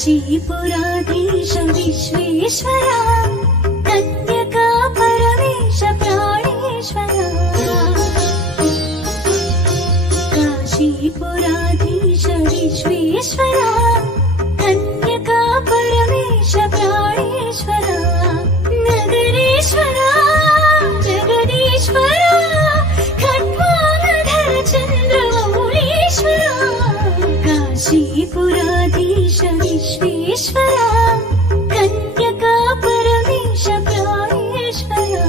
काशीपुराधीश विश्वेश्वरा कन्यका परमेश प्राणेश्वरा काशीपुराधीश विश्वेश्वरा कन्यका परमेश प्राणेश्वरा नगरेश्वरा जगदीश्वरा खट्वांगधर चन्द्रमौळीश्वरा काशीपुराधीश विश्वेश्वरा कन्यका परमेश प्राणेश्वरा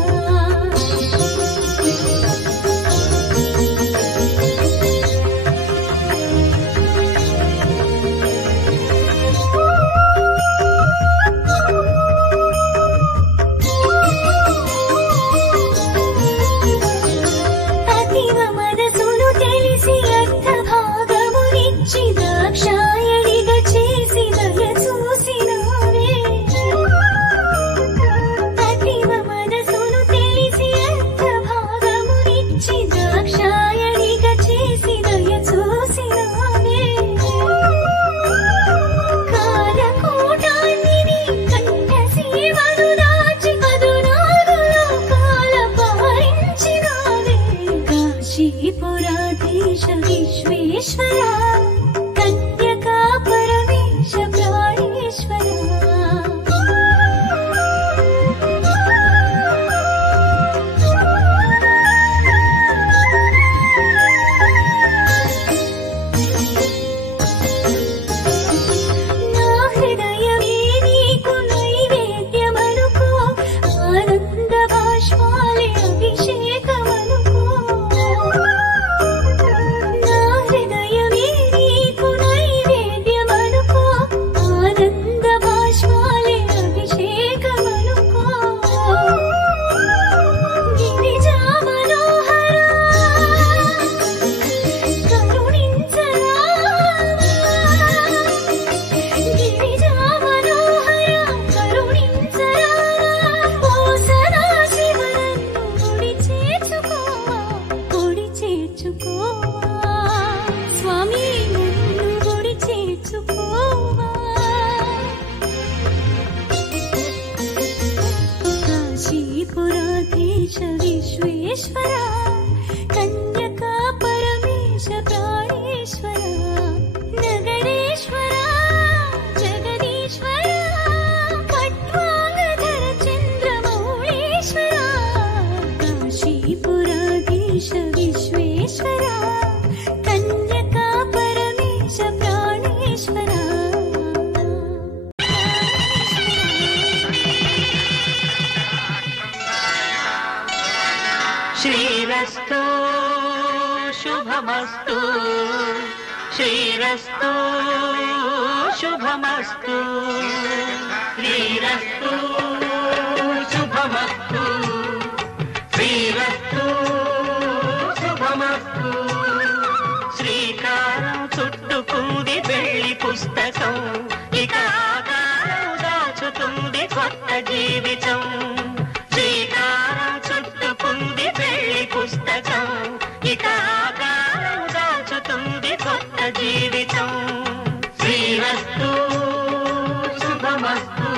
अतीव मनसुनु तेलिसि अर्थभागमुनिच्चि दाक्षायणिगा చేసి దయ చూసినావే అతీవ మనసును తెలిసి అర్థభాగమునిచ్చి దాక్షాయణిగా చేసి దయ చూసినావే కాలకూటాన్ని నీ కంఠ సీమను దాచి 14 లోకాల పాలించినావే కాశీపురాధీశ విశ్వేశ్వరా कन्यका परमेश प्राणेश्वरा ना हृदयमे नीकु नैवेद्यमनुको आनंद बाष्पाले अभिषेकमनुको ना हृदयमे नीकु नैवेद्यमनुको आनंद बाष्पाले अभिषेकमनुको गिरिजा मनोहरा करुणिंचरा गिरिजा मनोहरा करुणिंचरा ओ सदाशिवनन्नु गुడి చేర్చుకోవా స్వామి నన్ను గుడి చేర్చుకోవా काशीपुराधीश विश्वेश्वरा कन्यका परमेश प्राणेश्वरा नगरेश्वरा जगदीश्वरा खट्वांगधर चन्द्रमौळीश्वरा काशीपुराधीश विश्वेश्वरा कन्यका परमेश प्राणेश्वरा श्रीरस्तु शुभमस्तु श्रीरस्तु शुभमस्तु श्रीरस्तु शुभमस्तु श्रीरस्तु शुभमस्तु శ్రీకారం చుట్టుకుంది వెళ్ళి పుస్తకం ఇక ఆకారం దాచుతుంది కొత్త జీవితం శ్రీకారం చుట్టుకుంది వెళ్ళి పుస్తకం ఇక ఆకారం దాచుతుంది కొత్త జీవితం శ్రీరస్తు శుభమస్తు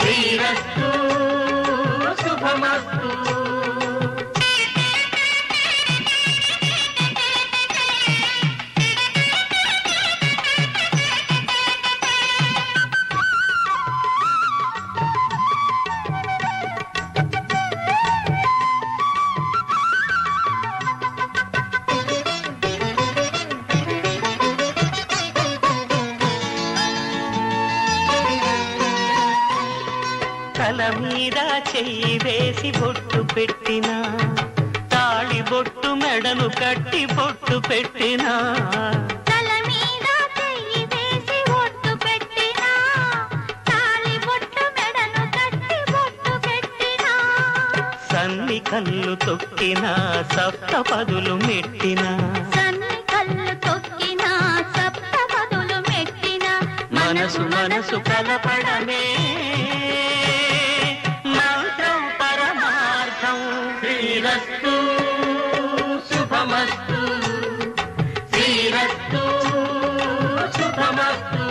శ్రీరస్తు శుభమస్తు తల మీద చెయ్యి వేసి బొట్టు పెట్టినా తాళి బొట్టు మెడను కట్టి బొట్టు పెట్టినా తల మీద చెయ్యి వేసి బొట్టు పెట్టినా తాళి బొట్టు మెడను కట్టి బొట్టు పెట్టినా సన్ని కళ్ళు తొక్కినా సప్తపదులు మెట్టినా సన్ని కళ్ళు తొక్కినా సప్తపదులు మెట్టినా మనసు మనసు కలపడమే మంత్రం పరమార్థం శ్రీరస్తు శుభమస్తు శ్రీరస్తు శుభమస్తు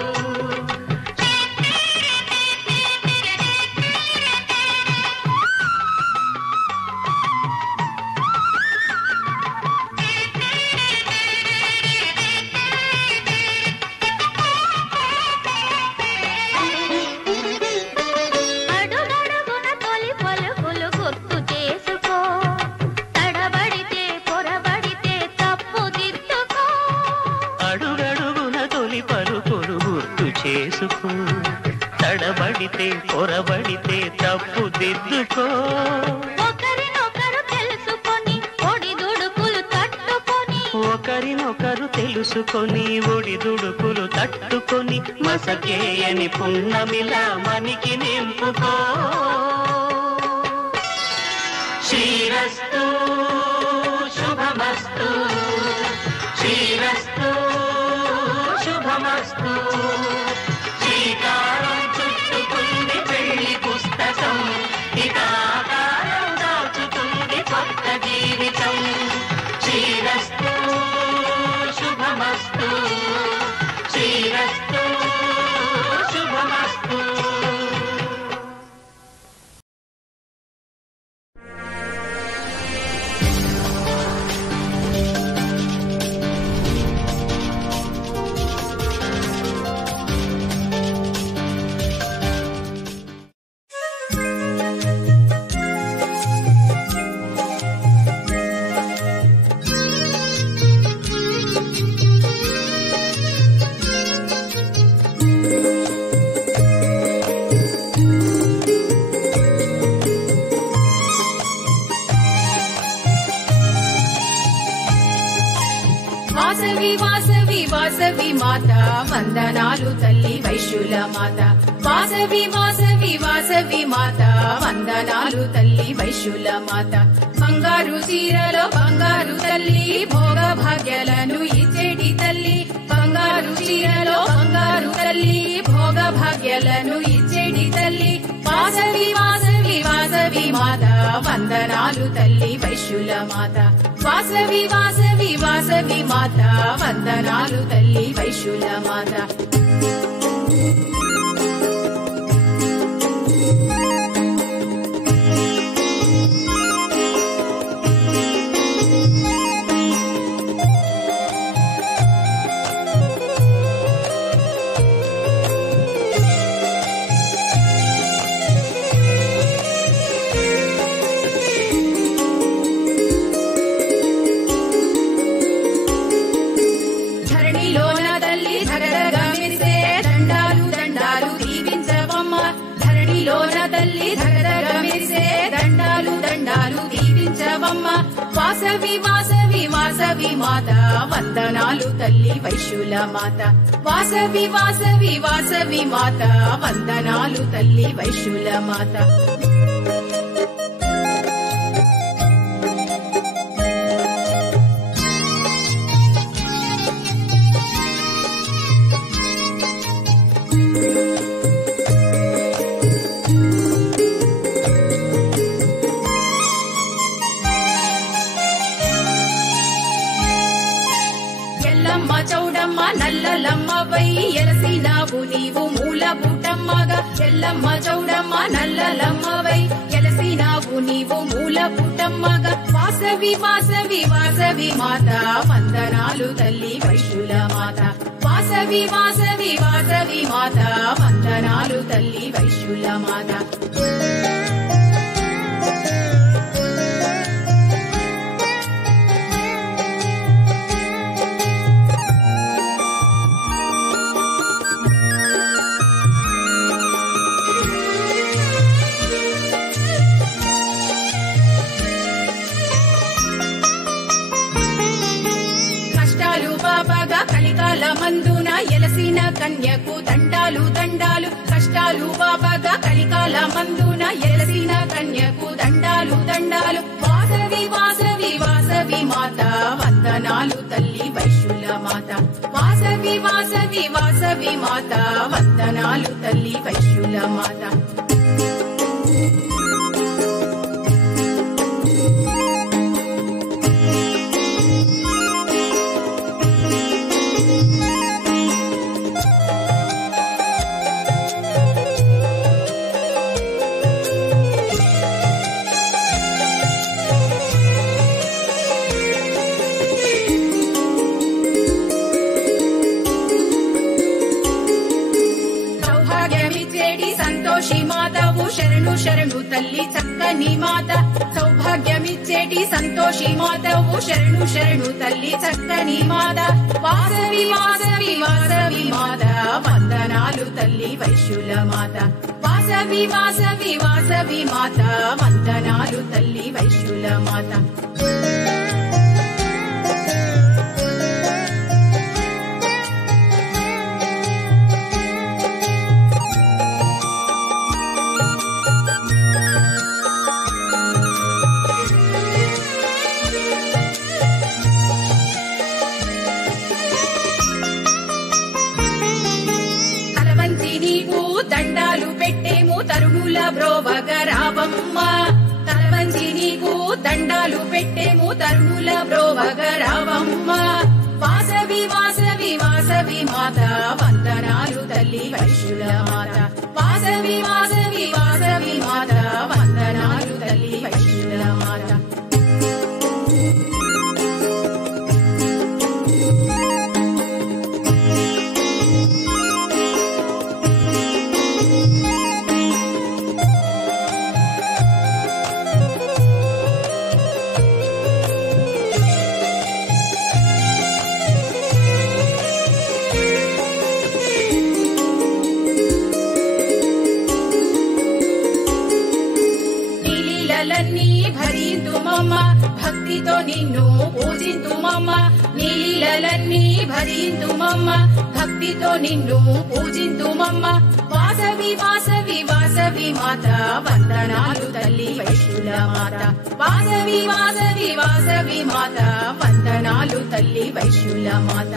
దిద్దుకో. ఒకరినొకరు తెలుసుకొని ఒడిదుడుకులు తట్టుకొని ఒకరినొకరు తెలుసుకొని ఒడిదుడుకులు తట్టుకొని మసకేయని పున్నమిలా మనికి నింపుకో. శ్రీరస్తు శుభమస్తు, శ్రీరస్తు శుభమస్తు. శ్రీకారం చుట్టుకుంది పెళ్లి పుస్తకం, ఇకాకారం దాచుతుంది కొత్త జీవితం. శ్రీరస్తు శుభమస్తు, శ్రీరస్తు శుభమస్తు. వాసవి వాసవి వాసవి మాత వందనాలు తల్లి వైశ్యుల మాత. వాసవి వాసవి వాసవి మాత వందనాలు తల్లి వైశ్యుల మాత. బంగారు చీరలో బంగారు తల్లి భోగ భాగ్యాలను ఇచ్చేటి తల్లి. బంగారు చీరలో బంగారు తల్లి భోగ భాగ్యాలను ఇచ్చేటి తల్లి. వాసవి వాసవి వాసవి మాత వందనాలు తల్లి వైశ్యుల మాత. వాసవి వాసవి వాసవి మాత వందనాలు తల్లి వైశ్యుల మాత. వాసవి వాసవి వాసవి మాత వందనాలు తల్లి వైశ్యుల మాత. వాసవి వాసవి వాసవి మాత వందనాలు తల్లి వైశ్యుల మాత. చౌడమ్మ నల్లలమ్మవై ఎలసినావు నీవు మూల పుటమ్మగా. ఎల్లమ్మ చౌడమ్మ నల్లలమ్మవై ఎలసినావు నీవు మూల పుటమ్మగా. వాసవి వాసవి వాసవి మాత వందనాలు తల్లి వైశ్యుల మాత. వాసవి వాసవి వాసవి మాత వందనాలు తల్లి వైశ్యుల మాత. కలికాల మందున ఎలసిన కన్యకు దండాలు దండాలు. కష్టాలు బాబాగా కలికాల మందున ఎలసిన కన్యకు దండాలు దండాలు. వాసవి వాసవి వాసవి మాత వందనాలు తల్లి వైశ్యుల మాత. వాసవి వాసవి వాసవి మాత వందనాలు తల్లి వైశ్యుల మాత. సంతోషి శరణు తల్లి చక్కని మాత సౌభాగ్యమిచ్చేటి సంతోషి మాతవు శరణు శరణు తల్లి చక్కని మాత వాసవి వాసవి వాసవి మాత వందనాలు తల్లి వైశ్యుల మాత వాసవి వాసవి వాసవి మాత వందనాలు తల్లి వైశ్యుల మాత దండాలు పెట్టేము తరుణుల బ్రోవగ రావమ్మ తలవంచి నీకు దండాలు పెట్టేము తరుణుల బ్రోవగ రావమ్మ వాసవి వాసవి వాసవి మాత వందనాలు తల్లి వైశ్యుల మాత వాసవి వాసవి వాసవి మాత వందనాలు తల్లి వైశ్యుల మాత భక్తితో నిన్ను పూజింతుమమ్మ నీలలన్నీ భరింతుమమ్మ భక్తితో నిన్ను పూజింతుమమ్మ వాసవి వాసవి వాసవి మాత వందనాలు తల్లి వైశ్యుల మాత వాసవి వాసవి వాసవి మాత వందనాలు తల్లి వైశ్యుల మాత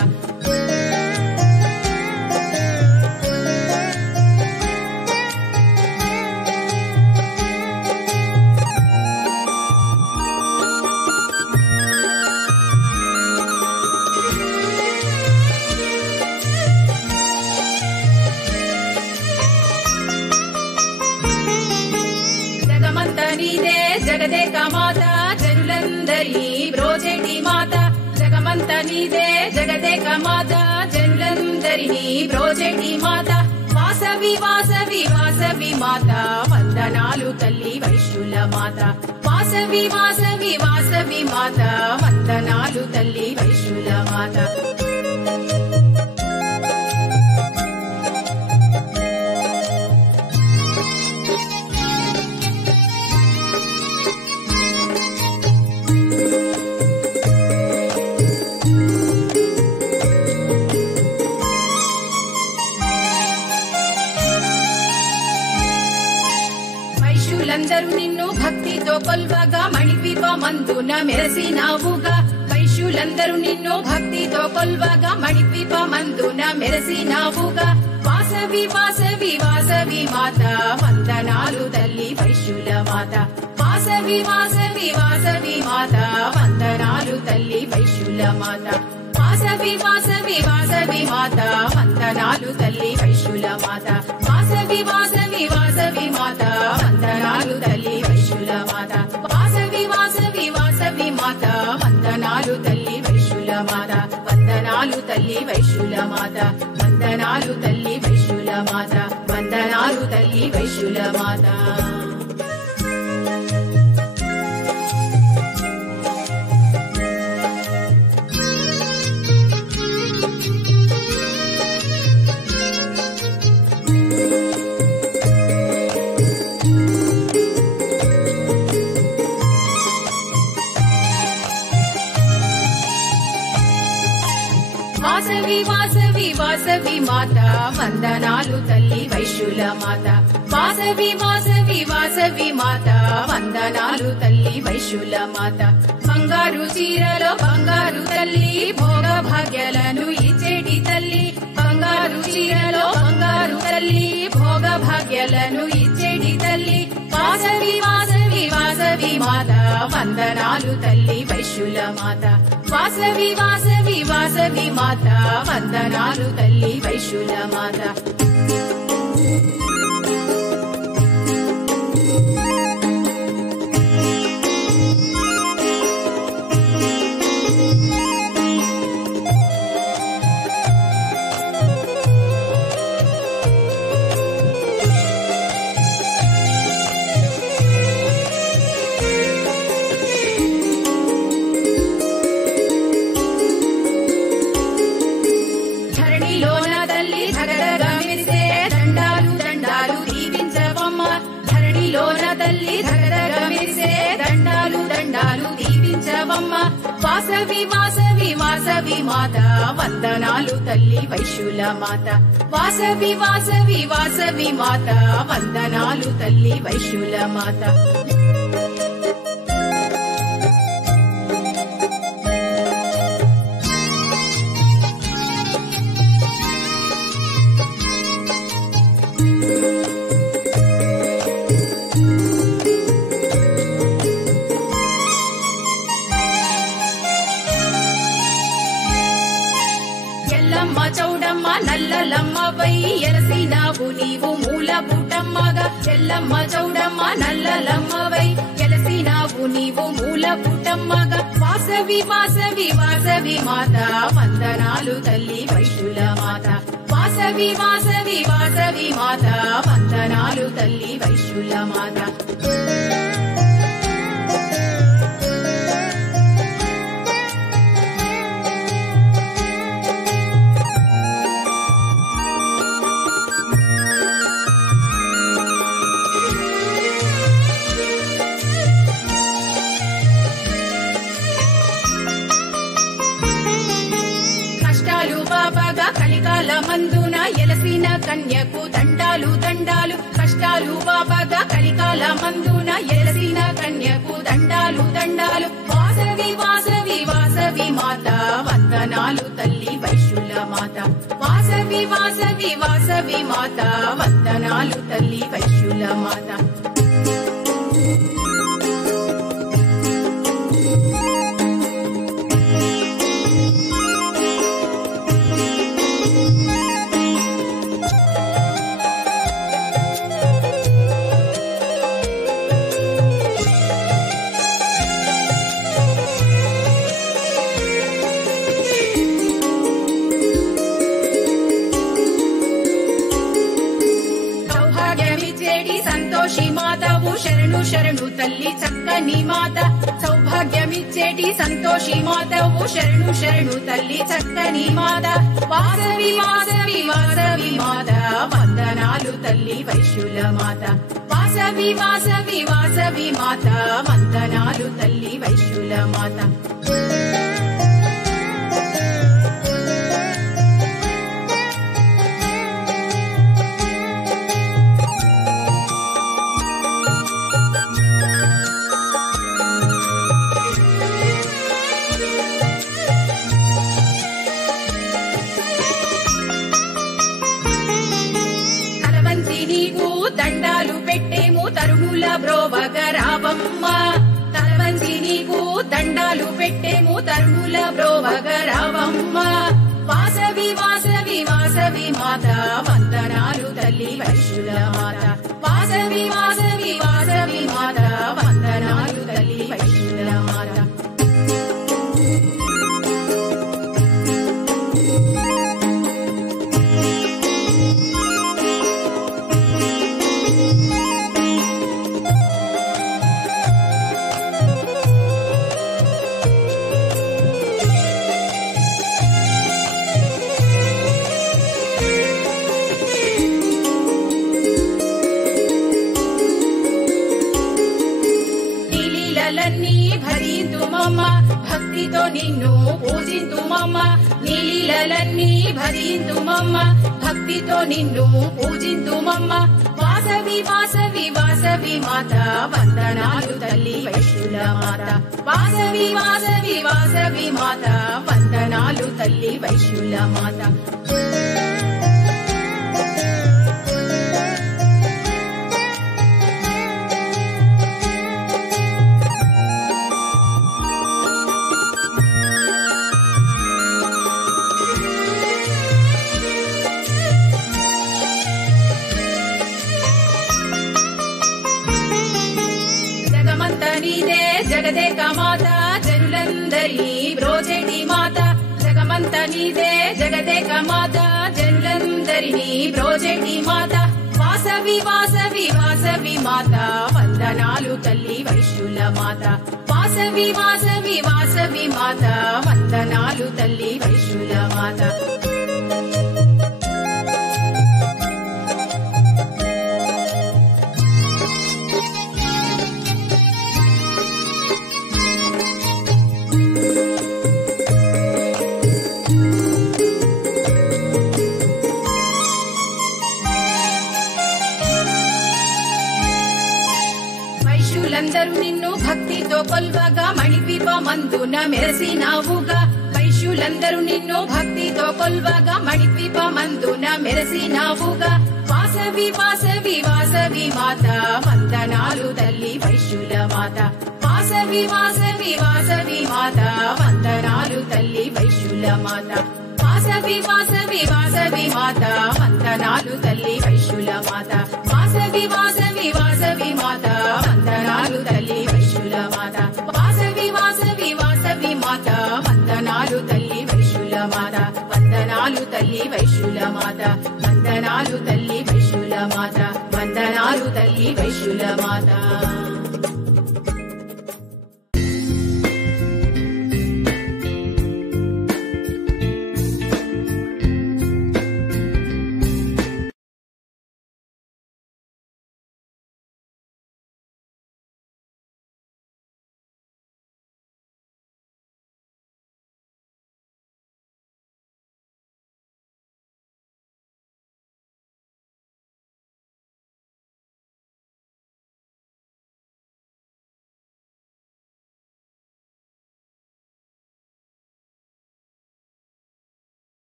జగదేక మాత జనులందరి బ్రోజేటి మాత జగమంత నీదే జగదేక మాత జనులందరినీ బ్రోజేటి మాత వాసవి వాసవి వాసవి మాత వందనాలు తల్లి వైశ్యుల మాత వాసవి వాసవి వాసవి మాత వందనాలు తల్లి వైశ్యుల మాత వైశ్యులందరూ నిన్ను భక్తితో కొల్వగా మణిద్వీప మందున మెరసినావుగా వైశ్యులందరూ నిన్ను భక్తితో కొల్వగా మణిద్వీప మందున మెరసినావుగా వాసవి వాసవి వాసవి మాత వందనాలు తల్లి వైశ్యుల మాత వాసవి వాసవి వాసవి మాత వందనాలు తల్లి వైశ్యుల మాత వాసవి వాసవి వాసవి మాత వందనాలు తల్లి వైశ్యుల మాత వాసవి వాసవి వాసవి మాత వందనాలు తల్లి వైశ్యుల మాత వాసవి వాసవి వాసవి మాత వందనాలు తల్లి వైశ్యుల మాత వందనాలు తల్లి వైశ్యుల మాత వందనాలు తల్లి వైశ్యుల మాత వందనాలు తల్లి వైశ్యుల మాత వాసవి వాసవి వాసవి మాత వందనాలు తల్లి వైశ్యుల మాత వాసవి వాసవి వాసవి మాత వందనాలు తల్లి వైశ్యుల మాత బంగారు చీరలో బంగారు తల్లి భోగ భాగ్యాలను ఇచ్చేటి తల్లి బంగారు చీరలో బంగారు తల్లి భోగ భాగ్యాలను ఇచ్చేటి తల్లి వాసవి వాసవి వాసవి మాత వందనాలు తల్లి వైశ్యుల మాత వాసవి వాసవి వాసవి మాత వందనాలు తల్లి వైశ్యుల మాత వాసవి వాసవి మాత వందనాలు తల్లి వైశ్యుల మాత వాసవి వాసవి వాసవి మాత వందనాలు తల్లి వైశ్యుల మాత చౌడమ్మ నల్లలమ్మవై ఎలసినావు నీవు మూల పుటమ్మగా ఎల్లమ్మ చౌడమ్మ నల్లలమ్మవై ఎలసినావు నీవు మూల పుటమ్మగా వాసవి వాసవి వాసవి మాత వందనాలు తల్లి వైశ్యుల మాత వాసవి వాసవి వాసవి మాత వందనాలు తల్లి వైశ్యుల మాత కలికాల మందున ఎలసిన కన్యకు దండాలు దండాలు కష్టాలు బాబాగా కలికాల మందున ఎలసిన కన్యకు దండాలు దండాలు వాసవి వాసవి వాసవి మాత వందనాలు తల్లి వైశ్యుల మాత వాసవి వాసవి వాసవి మాత వందనాలు తల్లి వైశ్యుల మాత సంతోషి మాతవు శరణు శరణు తల్లి చక్కని మాత సౌభాగ్యమిచ్చేటి సంతోషి మాతవు శరణు శరణు తల్లి చక్కని మాత వాసవి వాసవి వాసవి మాత వందనాలు తల్లి వైశ్యుల మాత వాసవి వాసవి వాసవి మాత వందనాలు తల్లి వైశ్యుల మాత నీకు దండాలు పెట్టేము తరుణుల బ్రోవగరావమ్మ తలవంచి నీకు దండాలు పెట్టేము తరుణుల బ్రోవగరావమ్మ వాసవి వాసవి వాసవి మాత వందనాలు తల్లి వైశ్యుల మాత వాసవి వాసవి వాసవి మాత వందనాలు తల్లి వైశ్యుల మాత భక్తితో నిన్ను పూజింతుమమ్మ నీలీలన్నీ భరింతుమమ్మ భక్తితో నిన్ను పూజింతుమమ్మ వాసవి వాసవి వాసవి మాత వందనాలు తల్లి వైశ్యుల మాత వాసవి వాసవి వాసవి మాత వందనాలు తల్లి వైశ్యుల మాత నీదే జగదేక మాత జనులందరి బ్రోచెటి మాత జగమంత నీదే జగదేక మాత జనులందరినీ బ్రోచెటి మాత వాసవి వాసవి వాసవి మాత వందనాలు తల్లి వైశ్యుల మాత వాసవి వాసవి వాసవి మాత వందనాలు తల్లి వైశ్యుల మాత నిన్ను భక్తితో కొల్వగా మణిద్వీపమందున మెరసినావుగా వైశ్యులందరూ నిన్ను భక్తితో కొల్వగా మణిద్వీపమందున మెరసినావుగా వాసవి వాసవి వాసవి మాత వందనాలు తల్లి వైశ్యుల మాత వాసవి వాసవి వాసవి మాత వందనాలు తల్లి వైశ్యుల మాత వాసవి వాసవి వాసవి మాత వందనాలు తల్లి వైశ్యుల మాత వాసవి వాసవి వాసవి మాత వందనాలు తల్లి వైశ్యుల మాత వాసవి వాసవి వాసవి మాత వందనాలు తల్లి వైశ్యుల మాత వందనాలు తల్లి వైశ్యుల మాత వందనాలు తల్లి వైశ్యుల మాత వందనాలు తల్లి వైశ్యుల మాత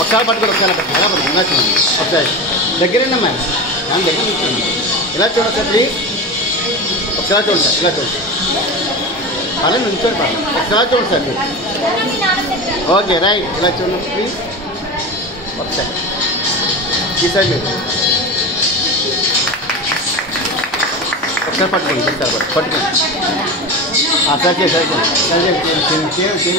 ఒకసారి పట్టుకొని ఒకసారి ఎలా పడుతుంది ఇలా చూడండి ఒకసారి దగ్గరేనమ్మా దాని దగ్గర చూడండి ఇలా చూడండి సార్ ప్లీజ్ ఒకసారి చూడండి సార్ ఇలా చూడండి అలా నుంచోండి పర్లేదు ఒకసారి చూడండి సార్ మీరు ఓకే రైట్ ఇలా చూడండి ప్లీజ్ ఒకసారి ఈ సైడ్ మీరు ఒకసారి పట్టుకోండి ఒకసారి పట్టుకోండి సరే చేయండి